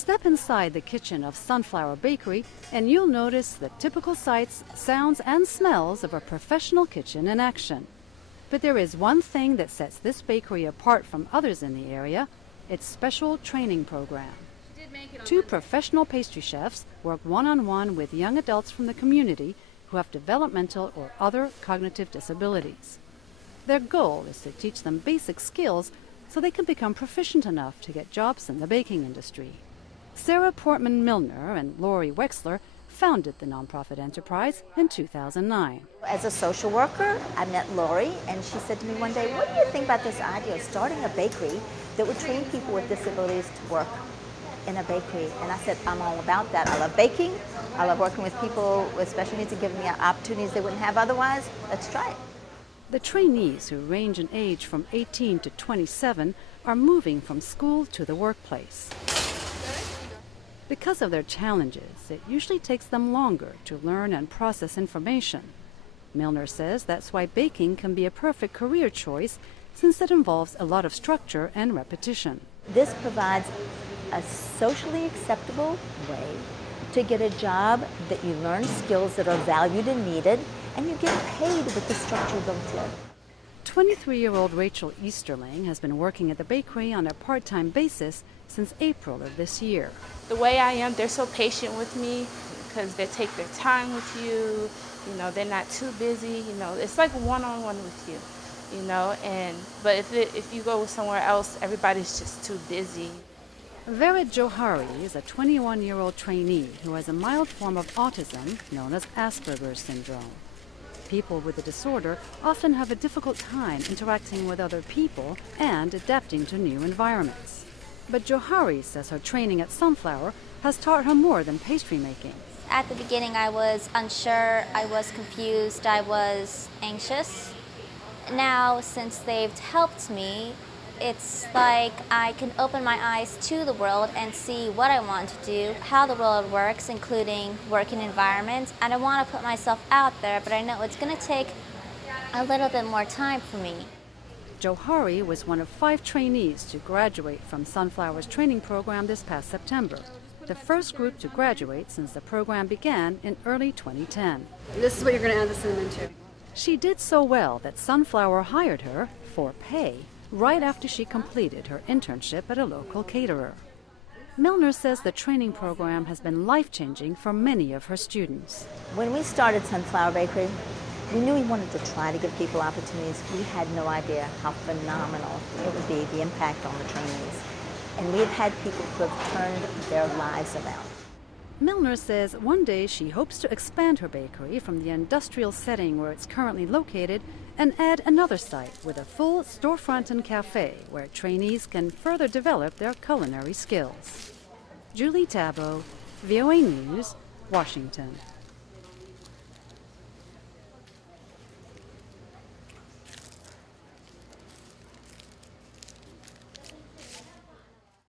Step inside the kitchen of Sunflower Bakery and you'll notice the typical sights, sounds, and smells of a professional kitchen in action. But there is one thing that sets this bakery apart from others in the area: its special training program. Two professional pastry chefs work one-on-one with young adults from the community who have developmental or other cognitive disabilities. Their goal is to teach them basic skills so they can become proficient enough to get jobs in the baking industry. Sara Portman Milner and Lori Wexler founded the nonprofit enterprise in 2009. As a social worker, I met Lori, and she said to me one day, "What do you think about this idea of starting a bakery that would train people with disabilities to work in a bakery?" And I said, "I'm all about that. I love baking. I love working with people with special needs and giving me opportunities they wouldn't have otherwise. Let's try it." The trainees, who range in age from 18 to 27, are moving from school to the workplace. Because of their challenges, it usually takes them longer to learn and process information. Milner says that's why baking can be a perfect career choice, since it involves a lot of structure and repetition. This provides a socially acceptable way to get a job that you learn skills that are valued and needed, and you get paid with the structure built in. 23-year-old Rachel Easterling has been working at the bakery on a part-time basis since April of this year. The way I am, they're so patient with me because they take their time with you. You know, they're not too busy. You know, it's like one-on-one with you. You know, but if you go somewhere else, everybody's just too busy. Joharie is a 21-year-old trainee who has a mild form of autism known as Asperger's syndrome. People with the disorder often have a difficult time interacting with other people and adapting to new environments. But Joharie says her training at Sunflower has taught her more than pastry making. At the beginning, I was unsure, I was confused, I was anxious. Now, since they've helped me, it's like I can open my eyes to the world and see what I want to do, how the world works, including working environments. And I want to put myself out there, but I know it's going to take a little bit more time for me. Joharie was one of 5 trainees to graduate from Sunflower's training program this past September, the first group to graduate since the program began in early 2010. This is what you're going to add the cinnamon to. She did so well that Sunflower hired her, for pay, right after she completed her internship at a local caterer. Milner says the training program has been life-changing for many of her students. When we started Sunflower Bakery, we knew we wanted to try to give people opportunities. We had no idea how phenomenal it would be, the impact on the trainees. And we've had people who have turned their lives around. Milner says one day she hopes to expand her bakery from the industrial setting where it's currently located and add another site with a full storefront and cafe where trainees can further develop their culinary skills. Julie Tabo, VOA News, Washington.